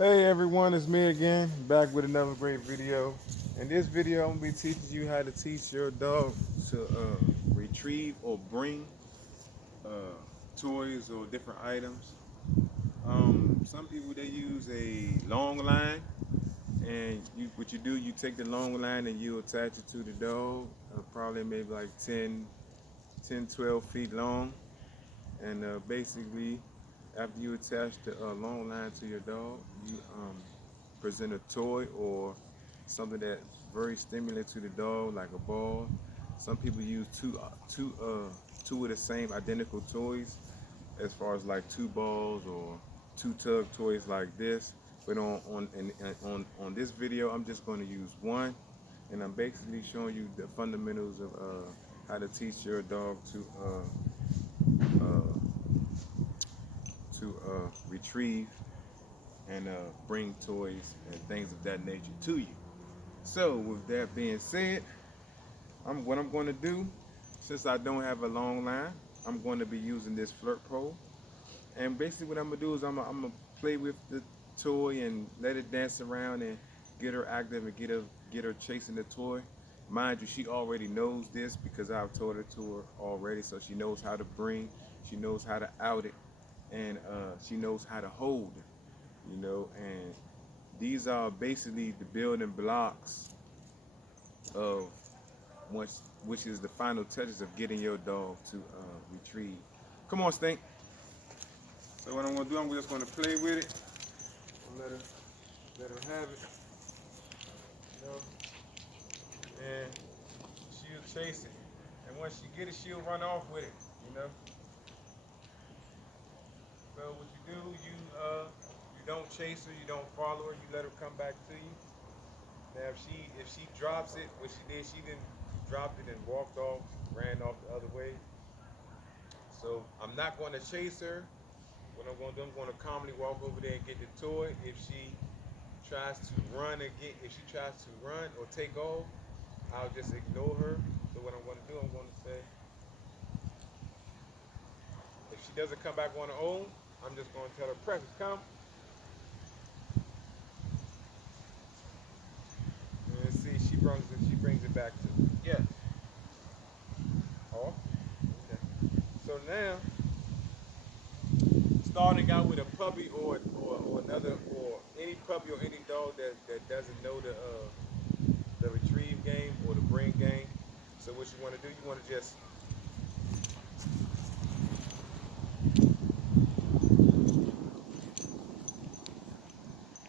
Hey everyone, it's me again, back with another great video. In this video, I'm gonna be teaching you how to teach your dog to retrieve or bring uh, toys or different items. Some people they use a long line, and what you do, you take the long line and you attach it to the dog, probably maybe like 12 feet long, and basically, after you attach the long line to your dog, you present a toy or something that's very stimulant to the dog, like a ball. Some people use two of the same identical toys, as far as like two balls or two tug toys like this. But on this video, I'm just going to use one, and I'm basically showing you the fundamentals of how to teach your dog uh, to retrieve and bring toys and things of that nature to you. So with that being said, what I'm going to do, since I don't have a long line, I'm going to be using this flirt pole. And basically what I'm going to do is I'm going to play with the toy and let it dance around and get her active and get her chasing the toy. Mind you, she already knows this because I've taught her to her already, so she knows how to bring, she knows how to out it, and she knows how to hold it, and these are basically the building blocks of which is the final touches of getting your dog to retrieve. Come on, Stink. So what I'm gonna do, I'm just gonna play with it. Let her have it, you know, and she'll chase it. And once she get it, she'll run off with it. So what you do, you don't chase her, you don't follow her, you let her come back to you. Now if she drops it, what she didn't dropped it and walked off, ran off the other way. So I'm not going to chase her. What I'm going to do, I'm going to calmly walk over there and get the toy. If she tries to run again, if she tries to run or take off, I'll just ignore her. So what I'm going to do, I'm going to say, if she doesn't come back on her own, I'm just going to tell her, Precious, come. And see, she brings it back to me. Yes. Off. Okay. So now, starting out with a puppy or another or any puppy or any dog that doesn't know the retrieve game or the bring game. So what you want to do, you want to just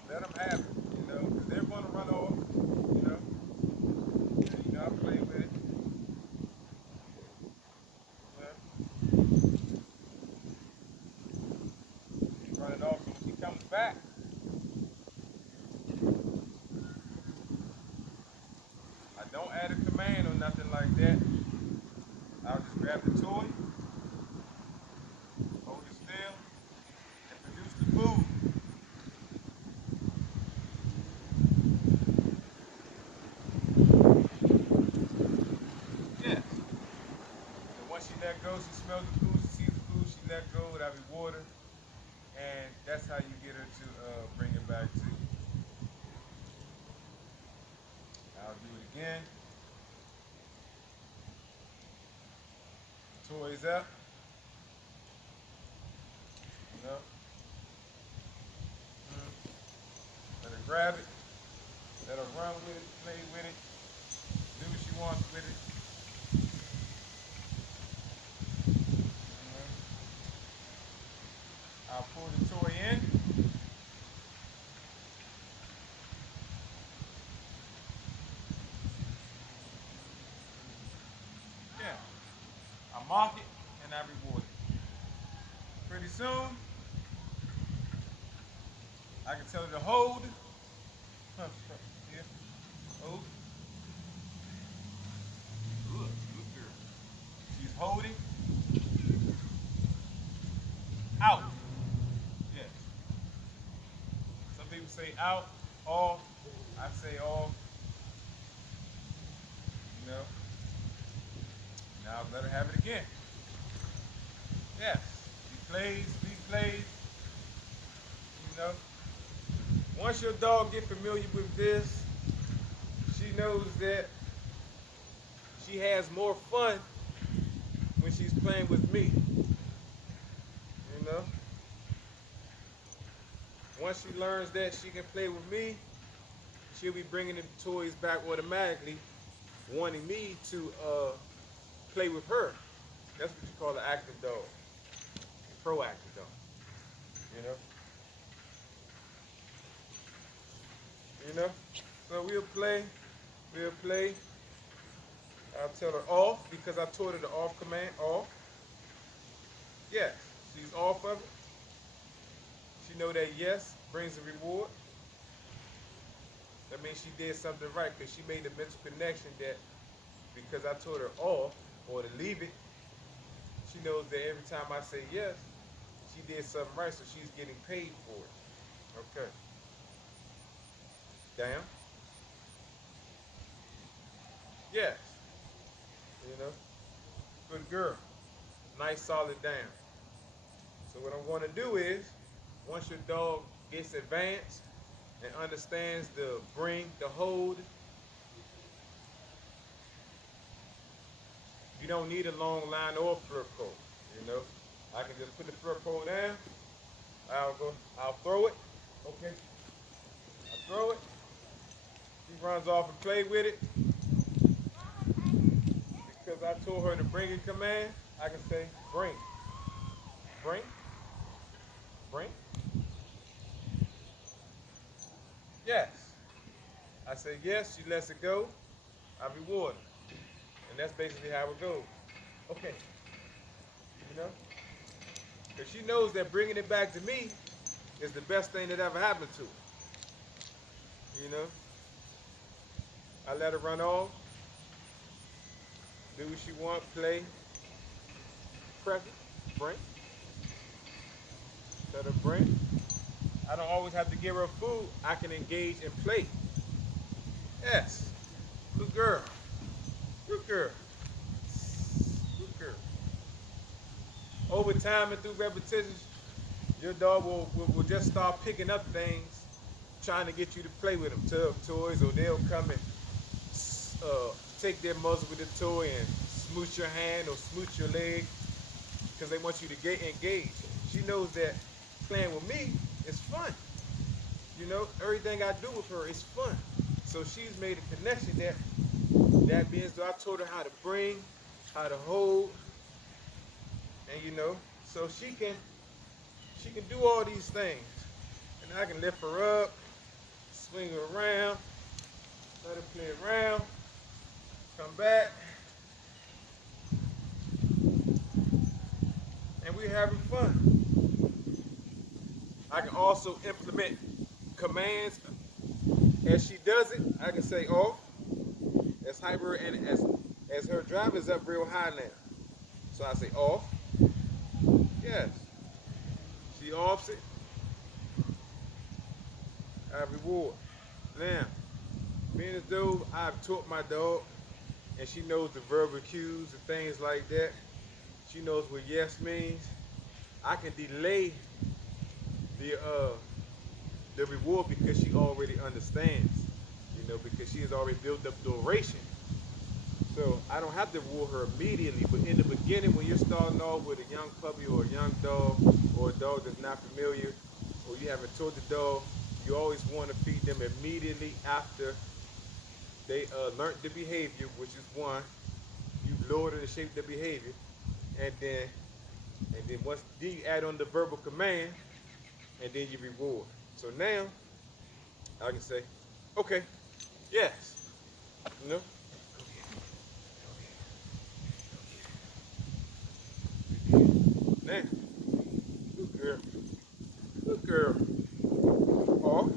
let them have it, because they're going to run off, and I play with it, she's running off. So when she comes back, I don't add a command or nothing like that. I'll just grab the toy, hold it still, and produce the food. Yes. And once she let go, she smells the food, she sees the food, she let go, that'll be water. And that's how you get her to bring it back to you. I'll do it again. Toys up, you know. Let her grab it, let her run with it, play with it, do what she wants with it. I'll pull the toy in. Yeah. I mark it and I reward it. Pretty soon, I can tell her to hold. Here, hold. Good girl. She's holding. Out. Yes. Some people say out, off. I say off. You know. Now let her have it again. Yes. She plays, we plays. You know. Once your dog get familiar with this, she knows that she has more fun when she's playing with me. You know, once she learns that she can play with me, she'll be bringing the toys back automatically, wanting me to play with her. That's what you call an active dog, a proactive dog. You know, you know. So we'll play. I'll tell her off because I taught her the off command. Off. Yes, she's off of it. She know that yes brings a reward. That means she did something right because she made the mental connection that because I told her off or to leave it, she knows that every time I say yes, she did something right, so she's getting paid for it. Okay. Down. Yes. You know. Good girl. Nice solid down. So what I'm going to do is, once your dog gets advanced and understands the bring, the hold, you don't need a long line or flip pole. You know, I can just put the flip pole down. I'll throw it. Okay, I throw it. She runs off and play with it. Because I told her to bring a command, I can say bring, bring, bring. Yes. I say yes. She lets it go. I reward her, and that's basically how it goes. Okay. You know, because she knows that bringing it back to me is the best thing that ever happened to her. You know, I let her run off, do what she want, play, press it, bring, let her bring. I don't always have to give her food. I can engage and play. Yes, good girl, good girl, good girl. Over time and through repetitions, your dog will just start picking up things, trying to get you to play with them, toys, or they'll come and take their muzzle with the toy and smooch your hand or smooch your leg because they want you to get engaged. She knows that playing with me is fun. You know, everything I do with her is fun. So she's made a connection that means that I told her how to bring, how to hold, and you know, so she can do all these things. And I can lift her up, swing her around, let her play around, come back, and we're having fun. I can also implement commands as she does it. I can say off, as hyper and as her drive is up real high now. So I say off, yes. She offs it, I reward. Now, being as though I've taught my dog and she knows the verbal cues and things like that, she knows what yes means. I can delay the uh the reward because she already understands, you know, because she has already built up duration. So I don't have to reward her immediately, but in the beginning when you're starting off with a young puppy or a young dog or a dog that's not familiar or you haven't taught the dog, you always want to feed them immediately after they learned the behavior, which is one, you've lowered and shaped the behavior, and then once then you add on the verbal command, and then you reward. So now I can say, okay, yes, you know. Now, good girl, good girl. Off,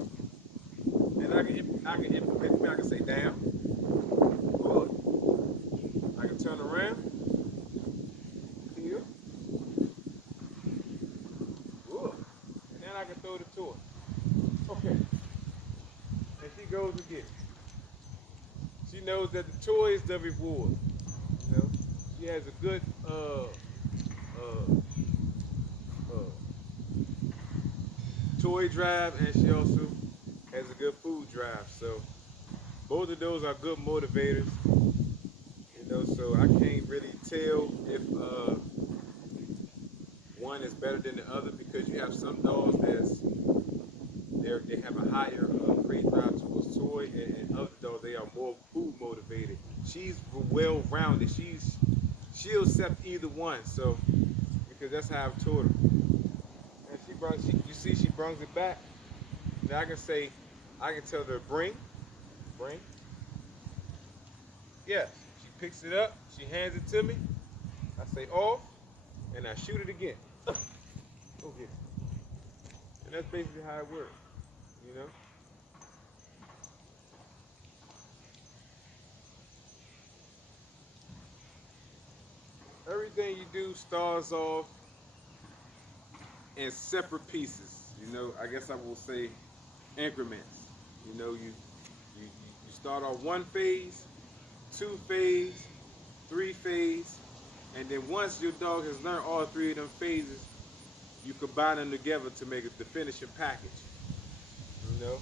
and I can say down, good. I can turn around, here, good. And then I can throw the toy. Okay, and she goes again. She knows that the toy is the reward. You know, she has a good uh, uh, toy drive, and she also drive. So both of those are good motivators, you know. So I can't really tell if one is better than the other because you have some dogs they have a higher crate drive towards toy, and other dogs they are more food motivated. She's well rounded. She'll accept either one. So because that's how I've taught her. And you see she brings it back. Now I can tell her bring. Yes, she picks it up. She hands it to me. I say off, and I shoot it again. Go get it. And that's basically how it works. You know. Everything you do starts off in separate pieces. You know, I guess I will say increments. You know, you start off one phase, two phase, three phase, and then once your dog has learned all three of them phases, you combine them together to make the finishing package. You know.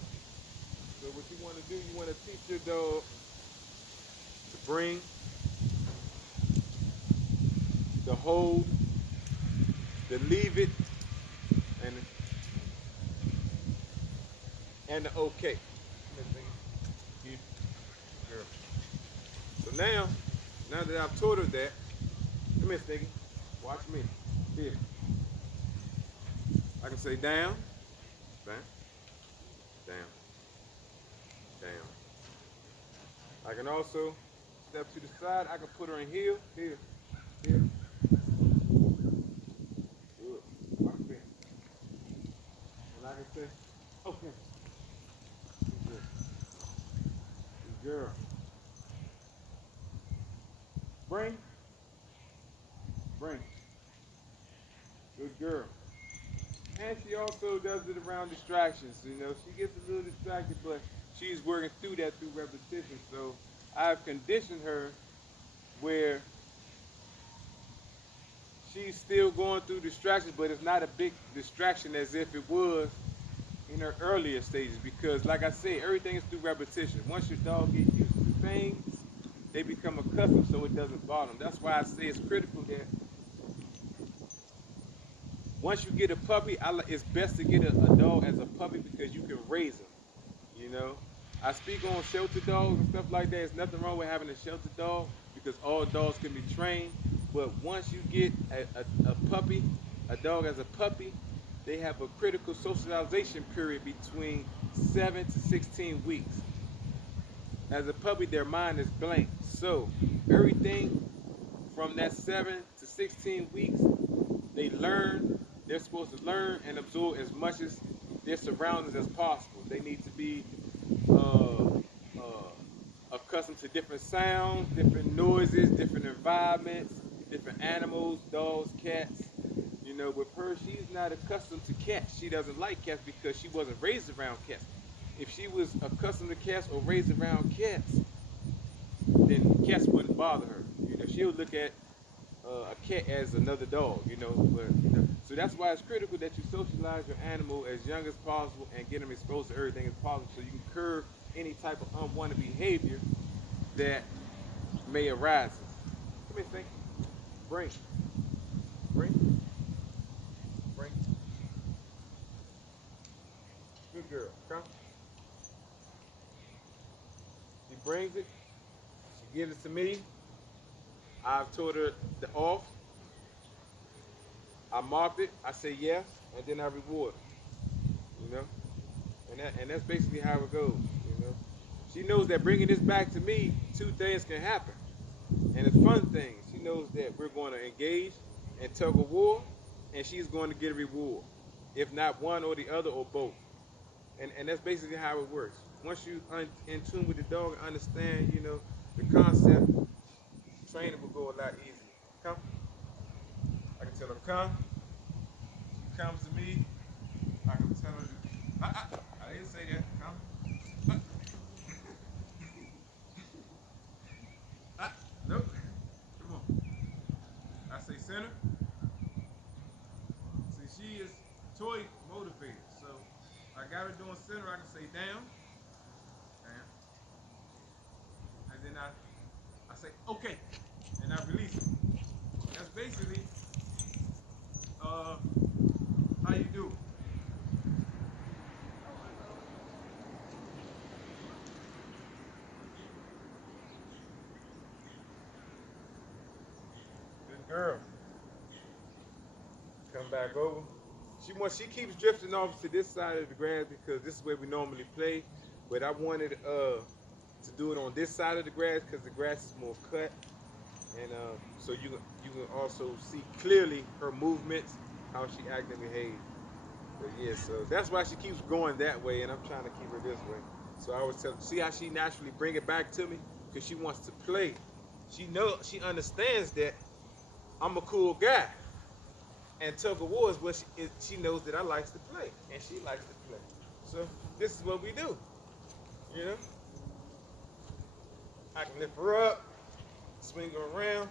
So what you want to do, you want to teach your dog to bring, the hold, the leave it, and the okay. You, girl. So now that I've taught her that, come here, Stinky. Watch me. Here. I can say down, down, down, down. I can also step to the side. I can put her in heel, here, here. Good. Watch me. And I can say, okay. Good. Good girl. Bring, bring. Good girl. And she also does it around distractions. You know, she gets a little distracted, but she's working through that through repetition. So I've conditioned her where she's still going through distractions, but it's not a big distraction as if it was in her earlier stages. Because, like I said, everything is through repetition. Once your dog gets used to things, they become accustomed, so it doesn't bother them. That's why I say it's critical that once you get a puppy, it's best to get a dog as a puppy because you can raise them. You know, I speak on shelter dogs and stuff like that. There's nothing wrong with having a shelter dog because all dogs can be trained. But once you get a puppy, a dog as a puppy, they have a critical socialization period between 7 to 16 weeks. As a puppy, their mind is blank. So everything from that 7 to 16 weeks, they learn. They're supposed to learn and absorb as much as their surroundings as possible. They need to be uh, accustomed to different sounds, different noises, different environments, different animals, dogs, cats. You know, with her, she's not accustomed to cats. She doesn't like cats because she wasn't raised around cats. If she was accustomed to cats or raised around cats, then cats wouldn't bother her. You know, she'll look at a cat as another dog. So that's why it's critical that you socialize your animal as young as possible and get them exposed to everything as possible, so you can curb any type of unwanted behavior that may arise. Come here, Stink. Bring, bring, bring. Good girl. Come. She brings it. She gives it to me. I've told her the off. I marked it. I say yes, and then I reward her. You know, and that's basically how it goes. You know, she knows that bringing this back to me, two things can happen, and it's fun things. She knows that we're going to engage and tug of war, and she's going to get a reward, if not one or the other or both. And that's basically how it works. Once you in tune with the dog and understand, you know, the concept, training will go a lot easier. Come. I can tell her come. She comes to me. I can tell her. I didn't say that. Come. Nope. Come on. I say center. See, she is toy motivated. So I got her doing center. I can say down. okay, and I release it. That's basically how you do it. Good girl. Come back over. She keeps drifting off to this side of the grass because this is where we normally play. But I wanted to do it on this side of the grass because the grass is more cut, and so you can also see clearly her movements, how she act and behave. But yeah, so that's why she keeps going that way, and I'm trying to keep her this way. So I always tell her, see how she naturally bring it back to me because she wants to play. She understands that I'm a cool guy. And tug of war is what she knows that I likes to play, and she likes to play. So this is what we do, you know. I can lift her up, swing her around,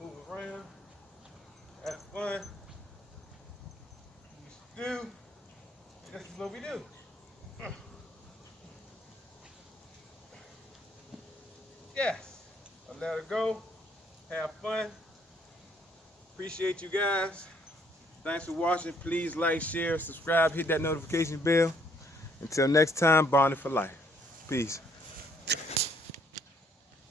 move around, have fun. We do. This is what we do. Yes. I let her go. Have fun. Appreciate you guys. Thanks for watching. Please like, share, subscribe, hit that notification bell. Until next time, bonded for life. Peace.